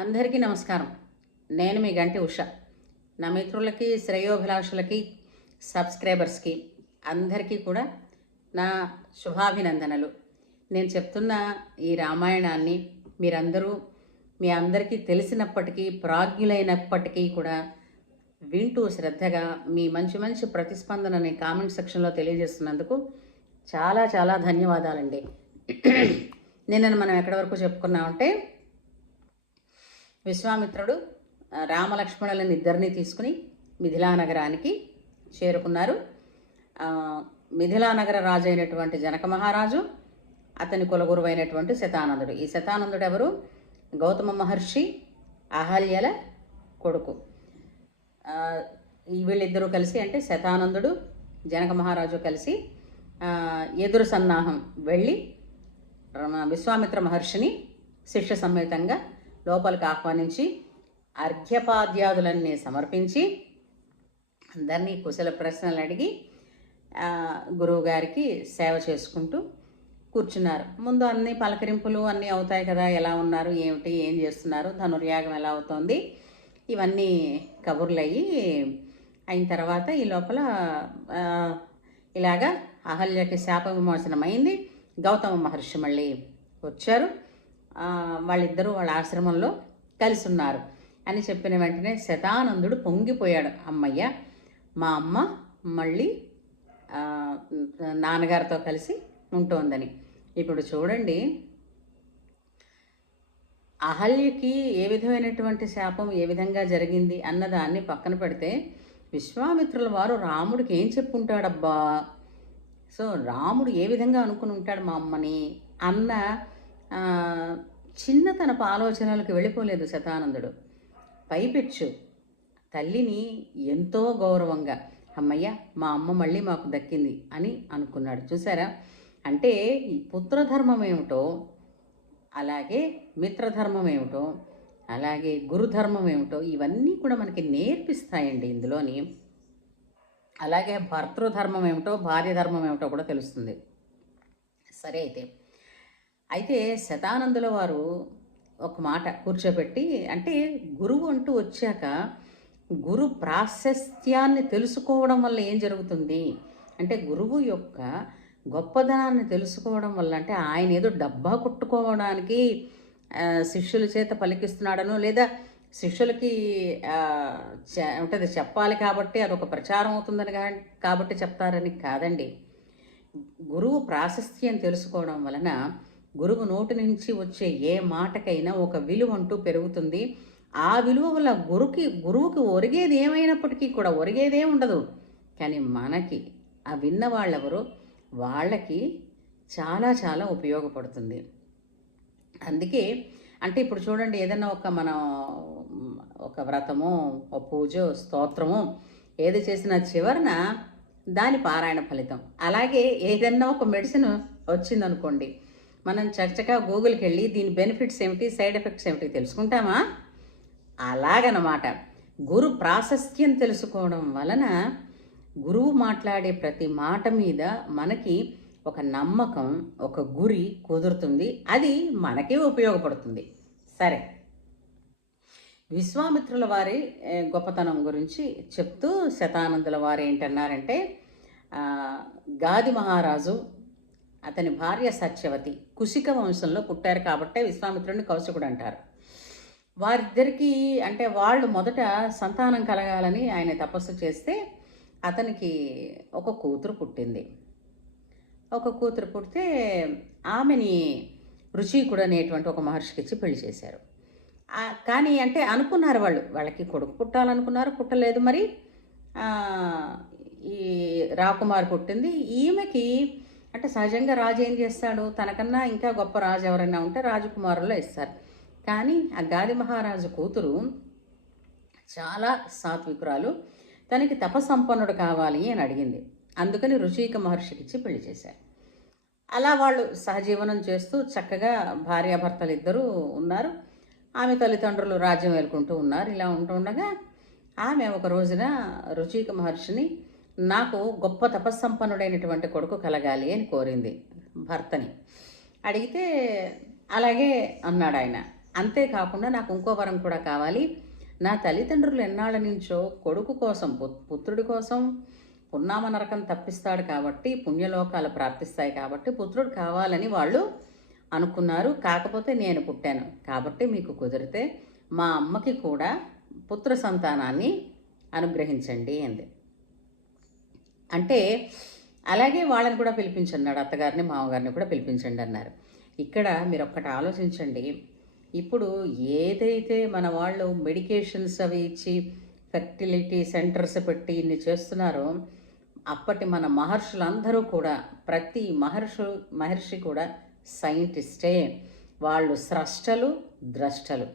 అందరికీ నమస్కారం. నేను మీ గంటి ఉష. నా మిత్రులకి, శ్రేయోభిలాషులకి, సబ్స్క్రైబర్స్కి అందరికీ కూడా నా శుభాభినందనలు. నేను చెప్తున్న ఈ రామాయణాన్ని మీరందరూ మీ అందరికీ తెలిసినప్పటికీ, ప్రాజ్ఞులైనప్పటికీ కూడా వింటూ శ్రద్ధగా మీ మంచి మంచి ప్రతిస్పందనని కామెంట్ సెక్షన్లో తెలియజేస్తున్నందుకు చాలా చాలా ధన్యవాదాలండి. నిన్న మనం ఎక్కడి వరకు చెప్పుకున్నామంటే, విశ్వామిత్రుడు రామలక్ష్మణులను ఇద్దరిని తీసుకుని మిథిలా నగరానికి చేరుకున్నారు. మిథిలా నగర రాజు అయినటువంటి జనక మహారాజు, అతని కులగురువైనటువంటి శతానందుడు. ఈ శతానందుడు ఎవరు? గౌతమ మహర్షి అహల్యల కొడుకు. వీళ్ళిద్దరూ కలిసి, అంటే శతానందుడు జనక మహారాజు కలిసి ఎదురు సన్నాహం వెళ్ళి విశ్వామిత్ర మహర్షిని శిష్య సమేతంగా లోపలికి ఆహ్వానించి అర్ఘ్యపాద్యాదులన్నీ సమర్పించి అందరినీ కుశల ప్రశ్నలు అడిగి గురువుగారికి సేవ చేసుకుంటూ కూర్చున్నారు. ముందు అన్ని పలకరింపులు అన్నీ అవుతాయి కదా, ఎలా ఉన్నారు, ఏమిటి, ఏం చేస్తున్నారు, ధనుర్యాగం ఎలా అవుతోంది, ఇవన్నీ కబుర్లు అయిన తర్వాత ఈ లోపల ఇలాగా అహల్యకి శాప విమోచనమైంది. గౌతమ మహర్షి మళ్ళీ వచ్చారు. వాళ్ళిద్దరూ వాళ్ళ ఆశ్రమంలో కలిసి ఉన్నారు అని చెప్పిన వెంటనే శతానందుడు పొంగిపోయాడు. అమ్మయ్య, మా అమ్మ మళ్ళీ నాన్నగారితో కలిసి ఉంటోందని. ఇప్పుడు చూడండి, అహల్యకి ఏ విధమైనటువంటి శాపం ఏ విధంగా జరిగింది అన్నదాన్ని పక్కన పెడితే, విశ్వామిత్రుల వారు రాముడికి ఏం చెప్పుంటాడబ్బా, సో రాముడు ఏ విధంగా అనుకుని ఉంటాడు మా అమ్మని అన్న చిన్నతనపు ఆలోచనలకు వెళ్ళిపోలేదు శతానందుడు. పైపెచ్చు తల్లిని ఎంతో గౌరవంగా, అమ్మయ్య మా అమ్మ మళ్ళీ మాకు దక్కింది అని అనుకున్నాడు. చూసారా, అంటే ఈ పుత్రధర్మం ఏమిటో, అలాగే మిత్రధర్మం ఏమిటో, అలాగే గురుధర్మం ఏమిటో ఇవన్నీ కూడా మనకి నేర్పిస్తాయండి ఇందులోని. అలాగే భర్తృధర్మం ఏమిటో, భార్య ధర్మం ఏమిటో కూడా తెలుస్తుంది. సరే, అయితే శతానందుల వారు ఒక మాట కూర్చోబెట్టి, అంటే గురువు అంటూ వచ్చాక గురు ప్రాశస్త్యాన్ని తెలుసుకోవడం వల్ల ఏం జరుగుతుంది అంటే, గురువు యొక్క గొప్పదనాన్ని తెలుసుకోవడం వల్ల, అంటే ఆయన ఏదో డబ్బా కొట్టుకోవడానికి శిష్యుల చేత పలికిస్తున్నాడనో, లేదా శిష్యులకి ఉంటుంది చెప్పాలి కాబట్టి అదొక ప్రచారం అవుతుందని కాబట్టి చెప్తారని కాదండి. గురువు ప్రాశస్త్యం తెలుసుకోవడం వలన గురువు నోటి నుంచి వచ్చే ఏ మాటకైనా ఒక విలువ అంటూ పెరుగుతుంది. ఆ విలువ వల్ల గురువుకి ఒరిగేది ఏమైనప్పటికీ కూడా, ఒరిగేదే ఉండదు, కానీ మనకి ఆ విన్న వాళ్ళెవరో వాళ్ళకి చాలా చాలా ఉపయోగపడుతుంది. అందుకే అంటే ఇప్పుడు చూడండి, ఏదైనా మనం ఒక వ్రతమో, ఒక పూజో, స్తోత్రమో ఏది చేసినా చివరన దాని పారాయణ ఫలితం. అలాగే ఏదన్నా ఒక మెడిసిన్ వచ్చిందనుకోండి, మనం చక్కగా గూగుల్కి వెళ్ళి దీని బెనిఫిట్స్ ఏమిటి, సైడ్ ఎఫెక్ట్స్ ఏమిటి తెలుసుకుంటామా? అలాగనమాట. గురు ప్రాశస్త్యం తెలుసుకోవడం వలన గురువు మాట్లాడే ప్రతి మాట మీద మనకి ఒక నమ్మకం, ఒక గురి కుదురుతుంది. అది మనకే ఉపయోగపడుతుంది. సరే, విశ్వామిత్రుల వారి గొప్పతనం గురించి చెప్తూ శతానందుల వారు ఏంటన్నారంటే, గాది మహారాజు, అతని భార్య సత్యవతి కుశిక వంశంలో పుట్టారు కాబట్టే విశ్వామిత్రుడిని కౌశికుడు అంటారు. వారిద్దరికీ అంటే వాళ్ళు మొదట సంతానం కలగాలని ఆయన తపస్సు చేస్తే అతనికి ఒక కూతురు పుట్టింది. ఒక కూతురు పుడితే ఆమెని రుచికుడు అనేటువంటి ఒక మహర్షికి ఇచ్చి పెళ్లి చేశారు. కానీ అంటే అనుకున్నారు వాళ్ళకి కొడుకు పుట్టాలనుకున్నారు, పుట్టలేదు. మరి ఈ రాకుమారి పుట్టింది. ఈమెకి అంటే సహజంగా రాజు ఏం చేస్తాడు, తనకన్నా ఇంకా గొప్ప రాజు ఎవరైనా ఉంటే రాజకుమారుల్లో ఇస్తారు. కానీ ఆ గాది మహారాజు కూతురు చాలా సాత్వికురాలు, తనకి తపసంపన్నుడు కావాలి అని అడిగింది. అందుకని రుచిక మహర్షికి ఇచ్చి పెళ్లి చేశారు. అలా వాళ్ళు సహజీవనం చేస్తూ చక్కగా భార్యాభర్తలు ఇద్దరూ ఉన్నారు. ఆమె తల్లిదండ్రులు రాజ్యం వెళ్కుంటూ ఉన్నారు. ఇలా ఉంటుండగా ఆమె ఒక రోజున రుచిక మహర్షిని, నాకు గొప్ప తపస్సంపన్నుడైనటువంటి కొడుకు కలగాలి అని కోరింది భర్తని. అడిగితే అలాగే అన్నాడు ఆయన. అంతేకాకుండా నాకు ఇంకో వరం కూడా కావాలి. నా తల్లిదండ్రులు ఎన్నాళ్ళ నుంచో కొడుకు కోసం, పుత్రుడి కోసం పున్నామ నరకం తప్పిస్తాడు కాబట్టి, పుణ్యలోకాలు ప్రాప్తిస్తాయి కాబట్టి పుత్రుడు కావాలని వాళ్ళు అనుకున్నారు. కాకపోతే నేను పుట్టాను కాబట్టి మీకు కుదిరితే మా అమ్మకి కూడా పుత్ర సంతానాన్ని అనుగ్రహించండి అంది. అంటే అలాగే వాళ్ళని కూడా పిలిపించన్నాడు, అత్తగారిని మామగారిని కూడా పిలిపించండి అన్నారు. ఇక్కడ మీరు ఒక్కటి ఆలోచించండి. ఇప్పుడు ఏదైతే మన వాళ్ళు మెడికేషన్స్ అవి ఇచ్చి ఫెర్టిలిటీ సెంటర్స్ పెట్టి ఇన్ని చేస్తున్నారో, అప్పటి మన మహర్షులందరూ కూడా, ప్రతి మహర్షి కూడా సైంటిస్టే. వాళ్ళు స్రష్టలు, ద్రష్టలు.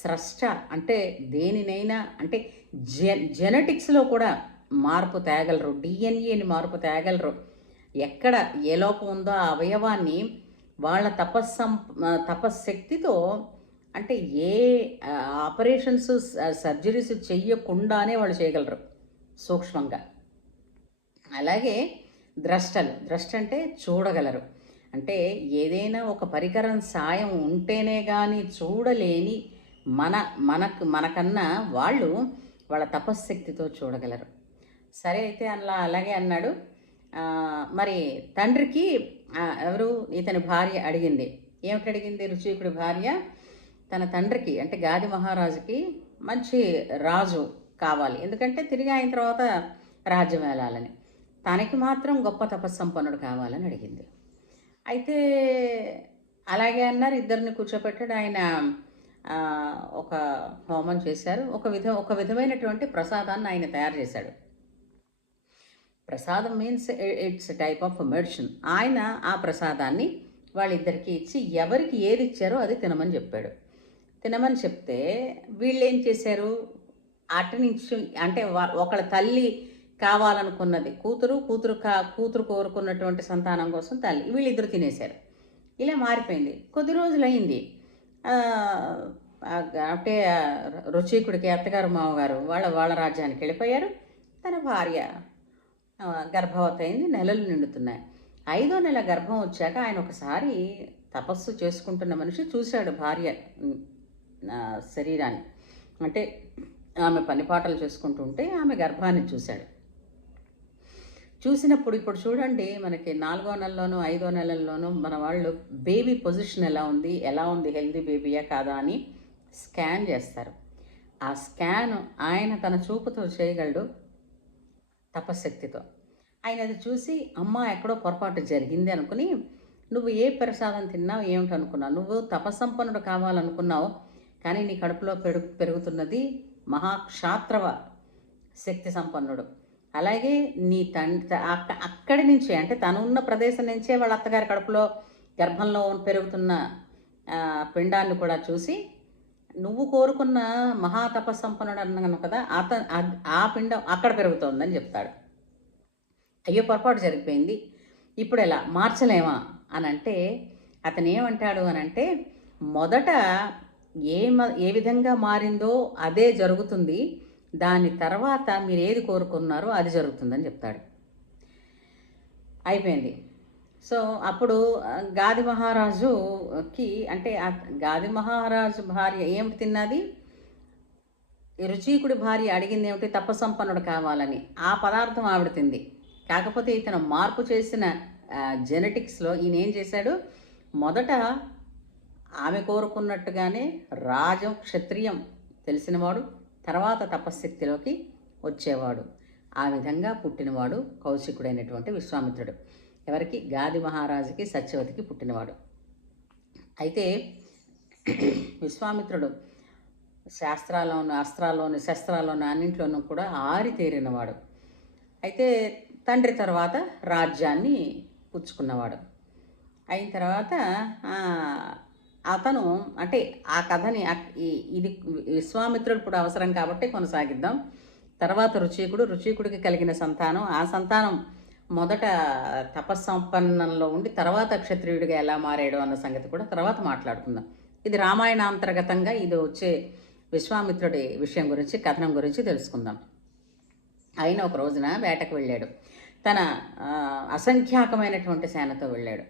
స్రష్ట అంటే దేనినైనా, అంటే జెనెటిక్స్లో కూడా మార్పు తేగలరు, డిఎన్ఏని మార్పు తేగలరు. ఎక్కడ ఏ లోపం ఉందో ఆ అవయవాన్ని వాళ్ళ తపశ్శక్తితో, అంటే ఏ ఆపరేషన్స్ సర్జరీస్ చెయ్యకుండానే వాళ్ళు చేయగలరు సూక్ష్మంగా. అలాగే ద్రష్ట అంటే చూడగలరు. అంటే ఏదైనా ఒక పరికరం సాయం ఉంటేనే కానీ చూడలేని మనకన్నా వాళ్ళు వాళ్ళ తపశ్శక్తితో చూడగలరు. సరే అయితే అలాగే అన్నాడు. మరి తండ్రికి ఎవరు, ఇతని భార్య అడిగింది. ఏమిటి అడిగింది? రుచికుడి భార్య తన తండ్రికి, అంటే గాది మహారాజుకి మంచి రాజు కావాలి, ఎందుకంటే తిరిగి అయిన తర్వాత రాజ్యం వెళ్ళాలని. తనకి మాత్రం గొప్ప తపస్సంపన్నుడు కావాలని అడిగింది. అయితే అలాగే అన్నారు. ఇద్దరిని కూర్చోపెట్టాడు. ఆయన ఒక హోమం చేశారు. ఒక విధమైనటువంటి ప్రసాదాన్ని ఆయన తయారు చేశాడు. ప్రసాదం means it's type of medicine. ఆయన ఆ ప్రసాదాన్ని వాళ్ళిద్దరికీ ఇచ్చి ఎవరికి ఏది ఇచ్చారో అది తినమని చెప్పాడు. తినమని చెప్తే వీళ్ళు ఏం చేశారు, అటు నుంచి అంటే ఒకళ్ళ తల్లి కావాలనుకున్నది కూతురు కోరుకున్నటువంటి సంతానం కోసం తల్లి, వీళ్ళిద్దరు తినేశారు. ఇలా మారిపోయింది. కొద్ది రోజులు అయింది. అంటే రుచికుడికి అత్తగారు మామగారు వాళ్ళ రాజ్యానికి వెళ్ళిపోయారు. తన భార్య గర్భవతి అయింది. నెలలు నిండుతున్నాయి. 5వ నెల గర్భం వచ్చాక ఆయన ఒకసారి తపస్సు చేసుకుంటున్న మనిషి చూశాడు భార్య శరీరాన్ని. అంటే ఆమె పనిపాటలు చేసుకుంటుంటే ఆమె గర్భాన్ని చూశాడు. చూసినప్పుడు ఇప్పుడు చూడండి, మనకి 4వ నెలలోనూ 5వ నెలల్లోనూ మన వాళ్ళు బేబీ పొజిషన్ ఎలా ఉంది హెల్దీ బేబీయా కాదా అని స్కాన్ చేస్తారు. ఆ స్కాన్ ఆయన తన చూపుతో చేయగలడు, తపశక్తితో. ఆయన అది చూసి అమ్మ ఎక్కడో పొరపాటు జరిగింది అనుకుని, నువ్వు ఏ ప్రసాదం తిన్నావు ఏమిటనుకున్నావు, నువ్వు తపస్సంపన్నుడు కావాలనుకున్నావు, కానీ నీ కడుపులో పెరుగుతున్నది మహాక్షాత్రవ శక్తి సంపన్నుడు. అలాగే నీ అక్కడి నుంచే, అంటే తను ఉన్న ప్రదేశం నుంచే వాళ్ళ అత్తగారి కడుపులో గర్భంలో పెరుగుతున్న పిండాన్ని కూడా చూసి, నువ్వు కోరుకున్న మహాతపస్సంపన్నుడు అన్నాను కదా, ఆ పిండం అక్కడ పెరుగుతోందని చెప్తాడు. అయ్యో పొరపాటు జరిగిపోయింది, ఇప్పుడు ఎలా మార్చలేమా అని అంటే, అతను ఏమంటాడు అని అంటే, మొదట ఏ విధంగా మారిందో అదే జరుగుతుంది, దాని తర్వాత మీరు ఏది కోరుకున్నారో అది జరుగుతుందని చెప్తాడు. అయిపోయింది. సో అప్పుడు గాది మహారాజుకి, అంటే గాది మహారాజు భార్య ఏమిటి తిన్నది, రుచికుడి భార్య అడిగింది ఏమిటి, తపస్సంపన్నుడు కావాలని. ఆ పదార్థం ఆవిడ తింది. కాకపోతే ఇతను మార్పు చేసిన జెనెటిక్స్లో ఈయన ఏం చేశాడు, మొదట ఆమె కోరుకున్నట్టుగానే క్షత్రియం తెలిసినవాడు, తర్వాత తపశ్శక్తిలోకి వచ్చేవాడు. ఆ విధంగా పుట్టినవాడు కౌశికుడైనటువంటి విశ్వామిత్రుడు. ఎవరికి? గాది మహారాజుకి సత్యవతికి పుట్టినవాడు. అయితే విశ్వామిత్రుడు శాస్త్రాల్లోనూ అస్త్రాల్లోనూ శస్త్రాల్లోనూ అన్నింట్లోనూ కూడా ఆరితేరినవాడు. అయితే తండ్రి తర్వాత రాజ్యాన్ని పుచ్చుకున్నవాడు. అయిన తర్వాత అతను, అంటే ఆ కథని ఇది విశ్వామిత్రుడు ఇప్పుడు అవసరం కాబట్టి కొనసాగిద్దాం. తర్వాత రుచికుడికి కలిగిన సంతానం, ఆ సంతానం మొదట తపస్సంపన్నంలో ఉండి తర్వాత క్షత్రియుడిగా ఎలా మారాడు అన్న సంగతి కూడా తర్వాత మాట్లాడుకుందాం. ఇది రామాయణాంతర్గతంగా ఇది వచ్చే విశ్వామిత్రుడి విషయం గురించి, కథనం గురించి తెలుసుకుందాం. ఆయన ఒక రోజున వేటకు వెళ్ళాడు. తన అసంఖ్యాకమైనటువంటి సేనతో వెళ్ళాడు.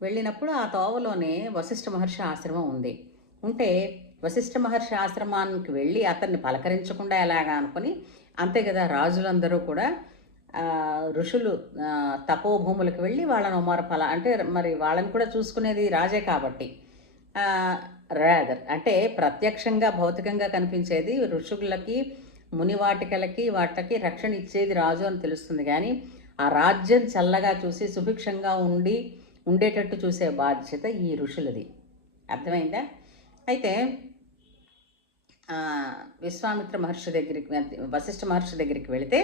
వెళ్ళినప్పుడు ఆ తోవలోనే వశిష్ఠ మహర్షి ఆశ్రమం ఉంది. ఉంటే వశిష్ఠ మహర్షి ఆశ్రమానికి వెళ్ళి అతన్ని పలకరించకుండా ఎలాగా అనుకుని, అంతే కదా రాజులందరూ కూడా ఋషులు తపోభూములకు వెళ్ళి వాళ్ళను అంటే మరి వాళ్ళని కూడా చూసుకునేది రాజే కాబట్టి రాదర్ అంటే ప్రత్యక్షంగా భౌతికంగా కనిపించేది ఋషులకి మునివాటికలకి వాటికి రక్షణ ఇచ్చేది రాజు అని తెలుస్తుంది. కానీ ఆ రాజ్యం చల్లగా చూసి సుభిక్షంగా ఉండేటట్టు చూసే బాధ్యత ఈ ఋషులది. అర్థమైందా? అయితే విశ్వామిత్ర మహర్షి దగ్గరికి వశిష్ఠ మహర్షి దగ్గరికి వెళితే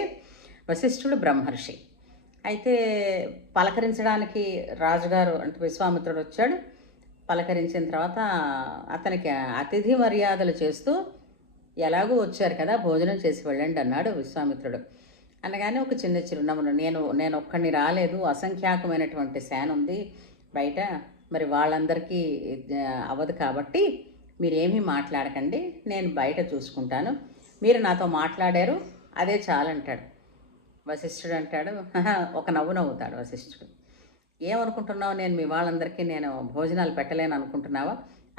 వశిష్ఠుడు బ్రహ్మర్షి. అయితే పలకరించడానికి రాజుగారు అంటే విశ్వామిత్రుడు వచ్చాడు. పలకరించిన తర్వాత అతనికి అతిథి మర్యాదలు చేస్తూ ఎలాగూ వచ్చారు కదా భోజనం చేసి వెళ్ళండి అన్నాడు విశ్వామిత్రుడు. అనగానే ఒక చిన్న చిరునవ్వును, నేను ఒక్కడిని రాలేదు, అసంఖ్యాకమైనటువంటి సేన ఉంది బయట, మరి వాళ్ళందరికీ అవ్వదు కాబట్టి మీరేమీ మాట్లాడకండి, నేను బయట చూసుకుంటాను, మీరు నాతో మాట్లాడారు అదే చాలంటాడు. వశిష్ఠుడు అంటాడు, ఒక నవ్వు నవ్వుతాడు వశిష్ఠుడు. ఏమనుకుంటున్నావు, నేను మీ వాళ్ళందరికీ నేను భోజనాలు పెట్టలేను అనుకుంటున్నావా,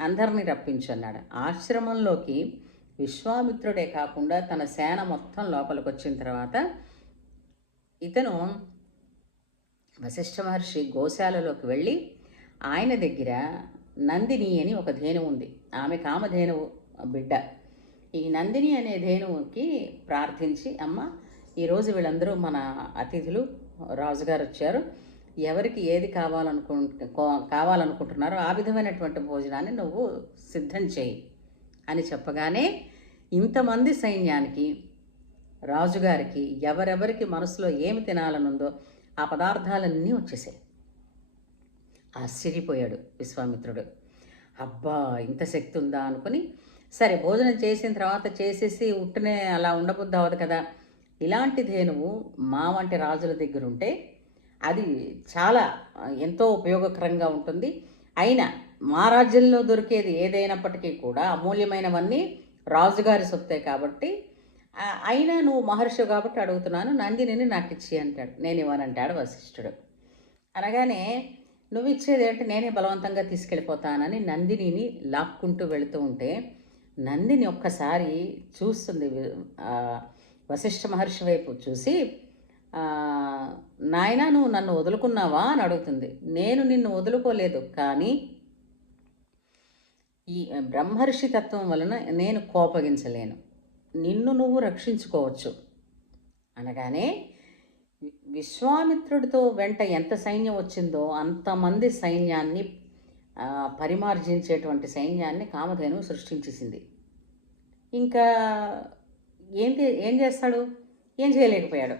అందరినీ రప్పించు అన్నాడు. ఆశ్రమంలోకి విశ్వామిత్రుడే కాకుండా తన సేన మొత్తం లోపలికి వచ్చిన తర్వాత ఇతను వశిష్ఠ మహర్షి గోశాలలోకి వెళ్ళి ఆయన దగ్గర నందిని అని ఒక ధేనువు ఉంది, ఆమె కామధేనువు బిడ్డ. ఈ నందిని అనే ధేనువుకి ప్రార్థించి, అమ్మ ఈరోజు వీళ్ళందరూ మన అతిథులు, రాజుగారు వచ్చారు, ఎవరికి ఏది కావాలనుకుంటున్నారో ఆ విధమైనటువంటి భోజనాన్ని నువ్వు సిద్ధం చేయి అని చెప్పగానే ఇంతమంది సైన్యానికి రాజుగారికి ఎవరెవరికి మనసులో ఏమి తినాలనుందో ఆ పదార్థాలన్నీ వచ్చేసాయి. ఆశ్చర్యపోయాడు విశ్వామిత్రుడు. అబ్బా ఇంత శక్తి ఉందా అనుకుని, సరే భోజనం చేసిన తర్వాత చేసేసి ఉట్టునే అలా ఉండబుద్ధి అవ్వదు కదా, ఇలాంటి ధేనువు మా వంటి రాజుల దగ్గర ఉంటే అది చాలా ఎంతో ఉపయోగకరంగా ఉంటుంది. అయినా మా రాజ్యంలో దొరికేది ఏదైనప్పటికీ కూడా అమూల్యమైనవన్నీ రాజుగారి సొత్తే కాబట్టి, అయినా నువ్వు మహర్షి కాబట్టి అడుగుతున్నాను, నందిని నాకు ఇచ్చి అంటాడు. నేను ఇవ్వనంటాడు వశిష్ఠుడు. అనగానే నువ్వు ఇచ్చేది ఏంటి, నేనే బలవంతంగా తీసుకెళ్ళిపోతానని నందినిని లాక్కుంటూ వెళుతూ ఉంటే నందిని ఒక్కసారి చూస్తుంది వశిష్ఠ మహర్షి వైపు చూసి, నాయనా నువ్వు నన్ను వదులుకున్నావా అని అడుగుతుంది. నేను నిన్ను వదులుకోలేదు, కానీ ఈ బ్రహ్మర్షి తత్వం వలన నేను కోపగించలేను, నిన్ను నువ్వు రక్షించుకోవచ్చు అనగానే విశ్వామిత్రుడితో వెంట ఎంత సైన్యం వచ్చిందో అంతమంది సైన్యాన్ని పరిమార్జించేటువంటి సైన్యాన్ని కామధేను సృష్టించేసింది. ఇంకా ఏం చేస్తాడు, ఏం చేయలేకపోయాడు.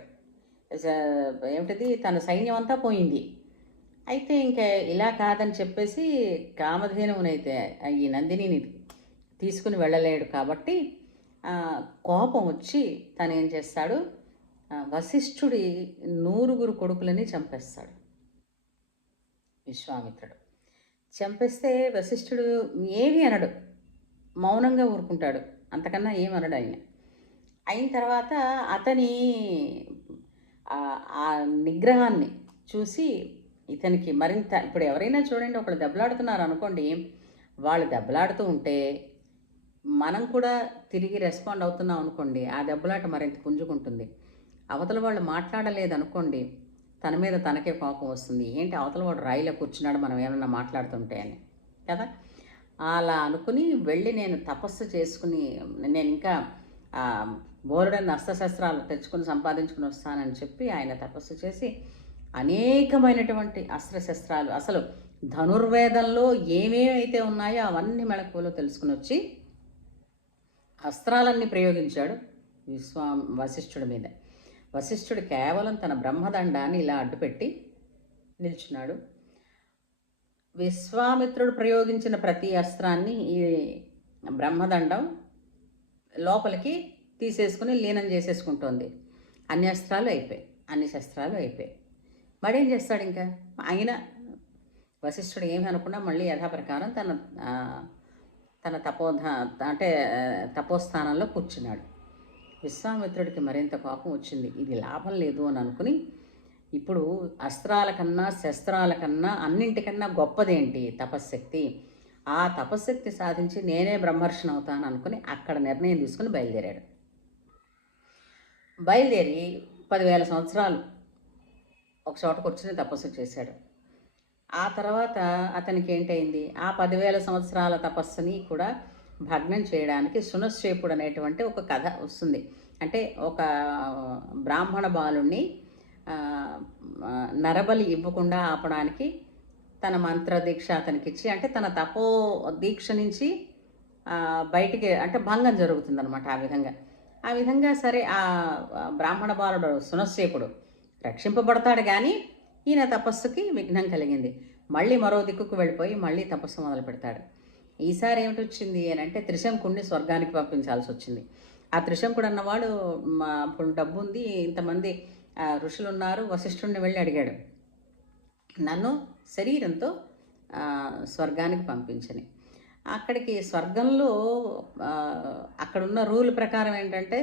ఏమిటది, తన సైన్యం అంతా పోయింది. అయితే ఇంకా ఇలా కాదని చెప్పేసి కామధేనువునైతే ఈ నందినిని తీసుకుని వెళ్ళలేడు కాబట్టి కోపం వచ్చి తను ఏం చేస్తాడు, వశిష్ఠుడి 9 కొడుకులని చంపేస్తాడు విశ్వామిత్రుడు. చంపేస్తే వశిష్ఠుడు ఏమీ అనడు, మౌనంగా ఊరుకుంటాడు, అంతకన్నా ఏమనడు. అయిన తర్వాత అతని ఆ నిగ్రహాన్ని చూసి ఇతనికి మరింత, ఇప్పుడు ఎవరైనా చూడండి, ఒకళ్ళు దెబ్బలాడుతున్నారు అనుకోండి, వాళ్ళు దెబ్బలాడుతూ ఉంటే మనం కూడా తిరిగి రెస్పాండ్ అవుతున్నాం అనుకోండి, ఆ దెబ్బలాట మరింత పుంజుకుంటుంది. అవతల వాళ్ళు మాట్లాడలేదు అనుకోండి, తన మీద తనకే కోపం వస్తుంది, ఏంటి అవతల వాడు రాయిలో కూర్చున్నాడు మనం ఏమన్నా మాట్లాడుతుంటే అని కదా. అలా అనుకుని వెళ్ళి నేను తపస్సు చేసుకుని, నేను ఇంకా బోరుడని అస్త్రశస్త్రాలు తెచ్చుకుని సంపాదించుకుని వస్తానని చెప్పి ఆయన తపస్సు చేసి అనేకమైనటువంటి అస్త్రశస్త్రాలు, అసలు ధనుర్వేదంలో ఏమేమైతే ఉన్నాయో అవన్నీ మెళకువలో తెలుసుకుని వచ్చి అస్త్రాలన్నీ ప్రయోగించాడు వశిష్ఠుడి మీద. వశిష్ఠుడు కేవలం తన బ్రహ్మదండాన్ని ఇలా అడ్డుపెట్టి నిల్చున్నాడు. విశ్వామిత్రుడు ప్రయోగించిన ప్రతి అస్త్రాన్ని ఈ బ్రహ్మదండం లోపలికి తీసేసుకుని లీనం చేసేసుకుంటోంది. అన్ని శస్త్రాలు అయిపోయాయి. మడేం చేస్తాడు ఇంకా. అయినా వశిష్ఠుడు ఏమి అనకుండా మళ్ళీ యథాప్రకారం తన తపోస్థానంలో కూర్చున్నాడు. విశ్వామిత్రుడికి మరింత కోపం వచ్చింది. ఇది లాభం లేదు అని అనుకుని, ఇప్పుడు అస్త్రాల కన్నా శస్త్రాల కన్నా అన్నింటికన్నా గొప్పదేంటి తపశ్శక్తి, ఆ తపశక్తి సాధించి నేనే బ్రహ్మర్షిని అవుతాను అనుకుని అక్కడ నిర్ణయం తీసుకుని బయలుదేరాడు. బయలుదేరి 10,000 సంవత్సరాలు ఒక చోట కూర్చుని తపస్సు చేశాడు. ఆ తర్వాత అతనికి ఏంటైంది, ఆ 10,000 సంవత్సరాల తపస్సుని కూడా భగ్నం చేయడానికి శునశ్చేపుడు అనేటువంటి ఒక కథ వస్తుంది. అంటే ఒక బ్రాహ్మణ బాలుణ్ణి నరబలి ఇవ్వకుండా ఆపడానికి తన మంత్ర దీక్ష అతనికి ఇచ్చి, అంటే తన తపో దీక్ష నుంచి బయటికి అంటే భంగం జరుగుతుందనమాట. ఆ విధంగా సరే ఆ బ్రాహ్మణ బాలుడు శునశ్చేపుడు రక్షింపబడతాడు, కానీ ఈయన తపస్సుకి విఘ్నం కలిగింది. మళ్ళీ మరో దిక్కుకు వెళ్ళిపోయి మళ్ళీ తపస్సు మొదలు పెడతాడు. ఈసారి ఏమిటి వచ్చింది అని అంటే త్రిశంకుడిని స్వర్గానికి పంపించాల్సి వచ్చింది. ఆ త్రిశంకుడు అన్నవాడు ఇప్పుడు డబ్బు ఉంది, ఇంతమంది ఋషులు ఉన్నారు, వశిష్ఠుడిని వెళ్ళి అడిగాడు, నన్ను శరీరంతో స్వర్గానికి పంపించని. అక్కడికి స్వర్గంలో అక్కడున్న రూల్ ప్రకారం ఏంటంటే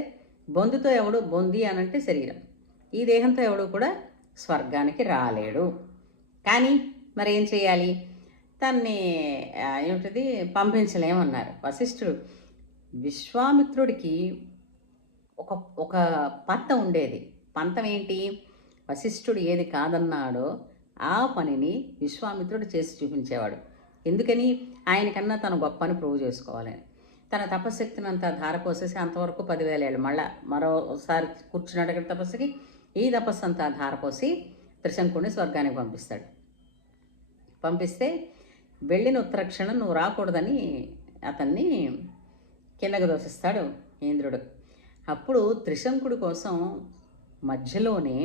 బొందుతో ఎవడు బొంది అనంటే శరీరం, ఈ దేహంతో ఎవడు కూడా స్వర్గానికి రాలేడు. కానీ మరి ఏం చేయాలి, తన్ని ఏమిటిది పంపించలేమన్నారు. వశిష్ఠుడు విశ్వామిత్రుడికి ఒక ఒక పంతం ఉండేది. పంతం ఏంటి, వశిష్ఠుడు ఏది కాదన్నాడో ఆ పనిని విశ్వామిత్రుడు చేసి చూపించేవాడు. ఎందుకని, ఆయనకన్నా తను గొప్పని ప్రూవ్ చేసుకోవాలని. తన తపశక్తిని అంతా ధారపోసేసి అంతవరకు 10,000 ఏళ్ళు మళ్ళా మరోసారి కూర్చున్నాడు అక్కడ తపస్సుకి. ఈ తపస్సు అంతా ధారపోసి త్రిశంకుడిని స్వర్గానికి పంపిస్తాడు. పంపిస్తే వెళ్ళిన ఉత్తరక్షణం నువ్వు రాకూడదని అతన్ని కిందకు దోసిస్తాడు ఇంద్రుడు. అప్పుడు త్రిశంకుడి కోసం మధ్యలోనే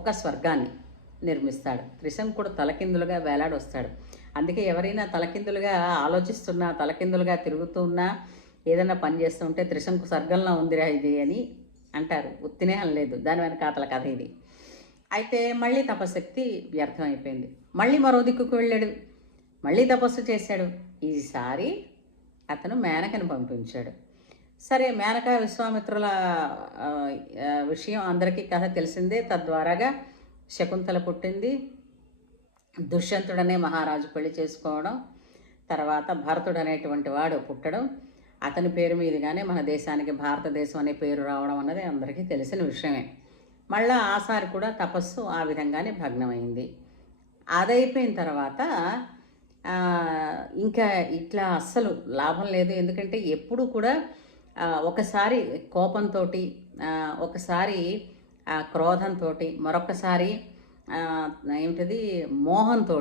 ఒక స్వర్గాన్ని నిర్మిస్తాడు. త్రిశంకుడు తలకిందులుగా వేలాడి వస్తాడు. అందుకే ఎవరైనా తలకిందులుగా ఆలోచిస్తున్నా, తలకిందులుగా తిరుగుతూ ఉన్నా, ఏదైనా పని చేస్తూ ఉంటే త్రిశంకు స్వర్గంలో ఉందిరా ఇది అని అంటారు. ఉత్తినే అనలేదు, దాని వెనకాతల కథ ఇది. అయితే మళ్ళీ తపశక్తి వ్యర్థమైపోయింది. మళ్ళీ మరో దిక్కుకు వెళ్ళాడు, మళ్ళీ తపస్సు చేశాడు. ఈసారి అతను మేనకను పంపించాడు. సరే, మేనక విశ్వామిత్రుల విషయం అందరికీ కథ తెలిసిందే. తద్వారాగా శకుంతల పుట్టింది, దుష్యంతుడనే మహారాజు పెళ్లి చేసుకోవడం, తర్వాత భరతుడు అనేటువంటి వాడు పుట్టడం, అతని పేరు మీదుగానే మన దేశానికి భారతదేశం అనే పేరు రావడం అన్నది అందరికీ తెలిసిన విషయమే. మళ్ళా ఆసారి కూడా తపస్సు ఆ విధంగానే భగ్నమైంది. అదైపోయిన తర్వాత ఇంకా ఇట్లా అస్సలు లాభం లేదు. ఎందుకంటే ఎప్పుడు కూడా ఒకసారి కోపంతో, ఒకసారి క్రోధంతో, మరొకసారి ఏమిటది మోహంతో,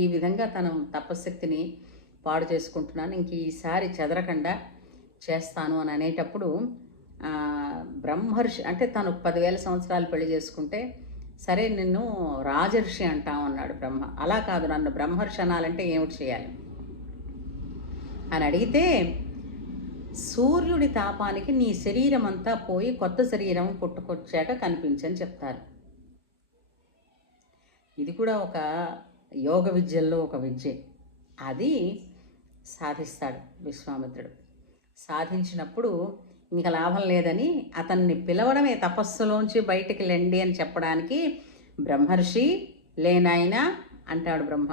ఈ విధంగా తను తపశక్తిని పాడు చేసుకుంటున్నాను, ఇంక ఈసారి చెదరకుండా చేస్తాను అని అనేటప్పుడు బ్రహ్మర్షి, అంటే తను 10,000 సంవత్సరాలు పెళ్లి చేసుకుంటే సరే నిన్ను రాజర్షి అంటాం అన్నాడు బ్రహ్మ. అలా కాదు, నన్ను బ్రహ్మర్షి అనాలంటే ఏమిటి చేయాలి అని అడిగితే, సూర్యుడి తాపానికి నీ శరీరం అంతా పోయి కొత్త శరీరం పుట్టుకొచ్చాక కనిపించని చెప్తారు. ఇది కూడా ఒక యోగ విద్యల్లో ఒక విద్య. అది సాధిస్తాడు విశ్వామిత్రుడు. సాధించినప్పుడు ఇంకా లాభం లేదని అతన్ని పిలవడమే, తపస్సులోంచి బయటికి లెండి అని చెప్పడానికి, బ్రహ్మర్షి లేనాయనా అంటాడు బ్రహ్మ.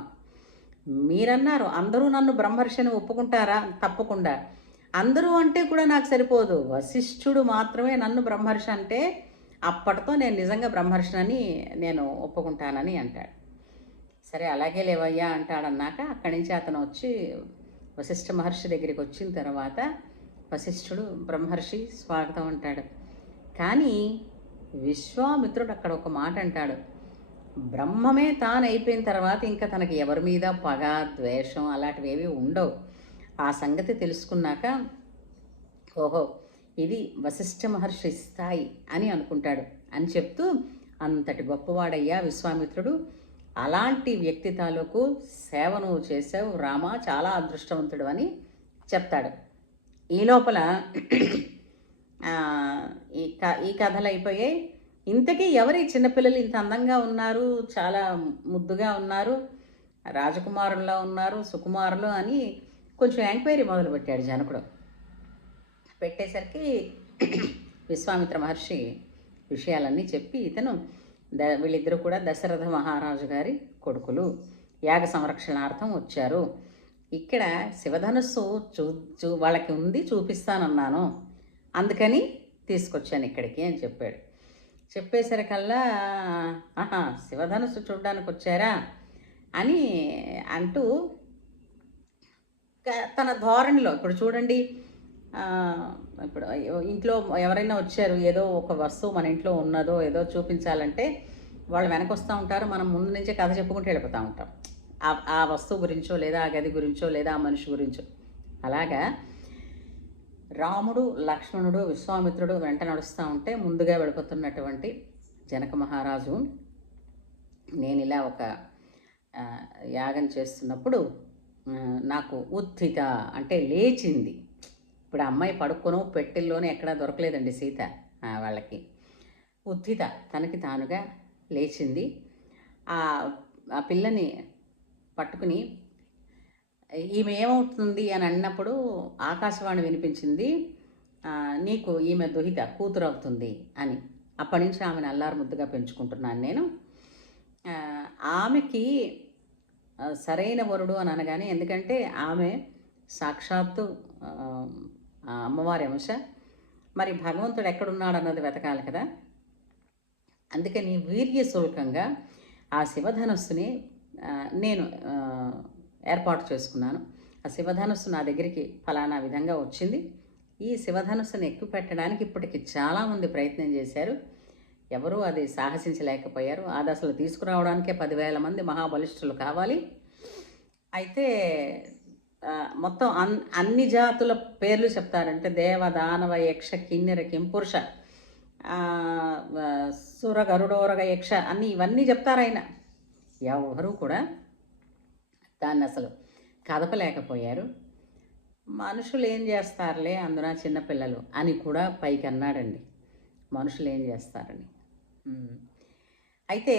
మీరన్నారు అందరూ నన్ను బ్రహ్మర్షిని ఒప్పుకుంటారా? తప్పకుండా. అందరూ అంటే కూడా నాకు సరిపోదు, వశిష్ఠుడు మాత్రమే నన్ను బ్రహ్మర్షి అంటే అప్పటితో నేను నిజంగా బ్రహ్మర్షిని నేను ఒప్పుకుంటానని అంటాడు. సరే అలాగే లేవయ్యా అంటాడన్నాక అక్కడి నుంచి అతను వచ్చి వశిష్ఠ మహర్షి దగ్గరికి వచ్చిన తర్వాత వశిష్ఠుడు బ్రహ్మర్షి స్వాగతం అంటాడు. కానీ విశ్వామిత్రుడు అక్కడ ఒక మాట అంటాడు, బ్రహ్మమే తాను అయిపోయిన తర్వాత ఇంకా తనకి ఎవరి మీద పగ, ద్వేషం అలాంటివి ఏవి ఉండవు. ఆ సంగతి తెలుసుకున్నాక ఓహో ఇది వశిష్ఠ మహర్షి స్థాయి అని అనుకుంటాడు అని చెప్తూ, అంతటి గొప్పవాడయ్యా విశ్వామిత్రుడు, అలాంటి వ్యక్తి తాలూకు సేవ నువ్వు చేసావు రామా, చాలా అదృష్టవంతుడు అని చెప్తాడు. ఈ లోపల ఈ కథలు అయిపోయాయి. ఇంతకీ ఎవరి చిన్నపిల్లలు ఇంత అందంగా ఉన్నారు, చాలా ముద్దుగా ఉన్నారు, రాజకుమారుల్లో ఉన్నారు, సుకుమారులు అని కొంచెం ఎంక్వైరీ మొదలుపెట్టాడు జనకుడు. పెట్టేసరికి విశ్వామిత్ర మహర్షి విషయాలన్నీ చెప్పి, ఇతను వీళ్ళిద్దరూ కూడా దశరథ మహారాజు గారి కొడుకులు, యాగ సంరక్షణార్థం వచ్చారు, ఇక్కడ శివధనుస్సు వాళ్ళకి ఉంది, చూపిస్తానన్నాను, అందుకని తీసుకొచ్చాను ఇక్కడికి అని చెప్పాడు. చెప్పేసరికల్లా ఆహా, శివధనుస్సు చూడడానికి వచ్చారా అని అంటూ తన ధోరణిలో ఇప్పుడు చూడండి, ఇప్పుడు ఇంట్లో ఎవరైనా వచ్చారు, ఏదో ఒక వస్తువు మన ఇంట్లో ఉన్నదో ఏదో చూపించాలంటే వాళ్ళు వెనకొస్తూ ఉంటారు, మనం ముందు నుంచే కథ చెప్పుకుంటూ వెళ్ళిపోతూ ఉంటాం ఆ వస్తువు గురించో లేదా ఆ గది గురించో లేదా ఆ మనిషి గురించో. అలాగా రాముడు, లక్ష్మణుడు, విశ్వామిత్రుడు వెంట నడుస్తూ ఉంటే ముందుగా వెళ్ళిపోతున్నటువంటి జనక మహారాజు, నేను ఇలా ఒక యాగం చేస్తున్నప్పుడు నాకు ఉత్థిత అంటే లేచింది. ఇప్పుడు అమ్మాయి పడుకోను పెట్టెల్లోనే ఎక్కడా దొరకలేదండి సీత వాళ్ళకి. ఉత్థిత తనకి తానుగా లేచింది. ఆ పిల్లని పట్టుకుని ఈమె ఏమవుతుంది అని అన్నప్పుడు ఆకాశవాణి వినిపించింది, నీకు ఈమె దుహిత కూతురు అవుతుంది అని. అప్పటి నుంచి ఆమెను అల్లారు ముద్దుగా పెంచుకుంటున్నాను నేను. ఆమెకి సరైన వరుడు అని అనగానే, ఎందుకంటే ఆమె సాక్షాత్తు అమ్మవారి అంశ, మరి భగవంతుడు ఎక్కడున్నాడు అన్నది వెతకాలి కదా. అందుకని వీర్యశుల్కంగా ఆ శివధనుస్సుని నేను ఏర్పాటు చేసుకున్నాను. ఆ శివధనుస్సు నా దగ్గరికి ఫలానా విధంగా వచ్చింది. ఈ శివధనుస్సుని ఎక్కువ పెట్టడానికి ఇప్పటికి చాలామంది ప్రయత్నం చేశారు, ఎవరూ అది సాహసించలేకపోయారు. అది అసలు తీసుకురావడానికే 10,000 మంది మహాబలిష్ఠులు కావాలి. అయితే మొత్తం అన్ని జాతుల పేర్లు చెప్తారంటే దేవ, దానవ, యక్ష, కిన్నెర, కింపురుష, సుర, గరుడోరగ, యక్ష అన్నీ ఇవన్నీ చెప్తారు ఆయన. ఎవరు కూడా దాన్ని అసలు కదపలేకపోయారు. మనుషులు ఏం చేస్తారులే, అందున చిన్నపిల్లలు అని కూడా పైకి అన్నాడండి. మనుషులు ఏం చేస్తారని. అయితే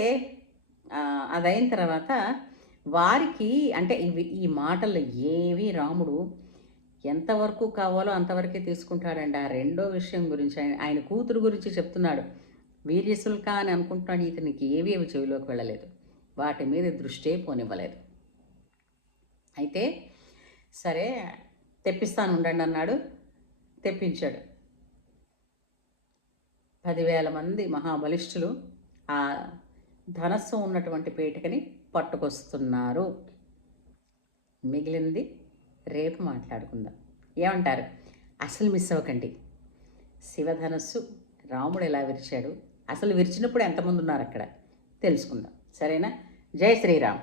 అదైన తర్వాత వారికి అంటే ఈ మాటలు ఏవి రాముడు ఎంతవరకు కావాలో అంతవరకే తీసుకుంటాడండి. ఆ రెండో విషయం గురించి ఆయన కూతురు గురించి చెప్తున్నాడు. వీర్యశుల్క అని అనుకుంటున్నాడు, ఇతనికి ఏవి అవి చెవిలోకి వెళ్ళలేదు, వాటి మీద దృష్టే పోనివ్వలేదు. అయితే సరే తెప్పిస్తాను ఉండండి అన్నాడు, తెప్పించాడు. 10,000 మంది మహాబలిష్ఠులు ఆ ధనస్సు ఉన్నటువంటి పేటికని పట్టుకొస్తున్నారు. మిగిలింది రేపు మాట్లాడుకుందాం. ఏమంటారు? అసలు మిస్ అవ్వకండి. శివధనస్సు రాముడు ఎలా విరిచాడు, అసలు విరిచినప్పుడు ఎంతమంది ఉన్నారు అక్కడ తెలుసుకుందాం. సరేనా? జై శ్రీరామ్.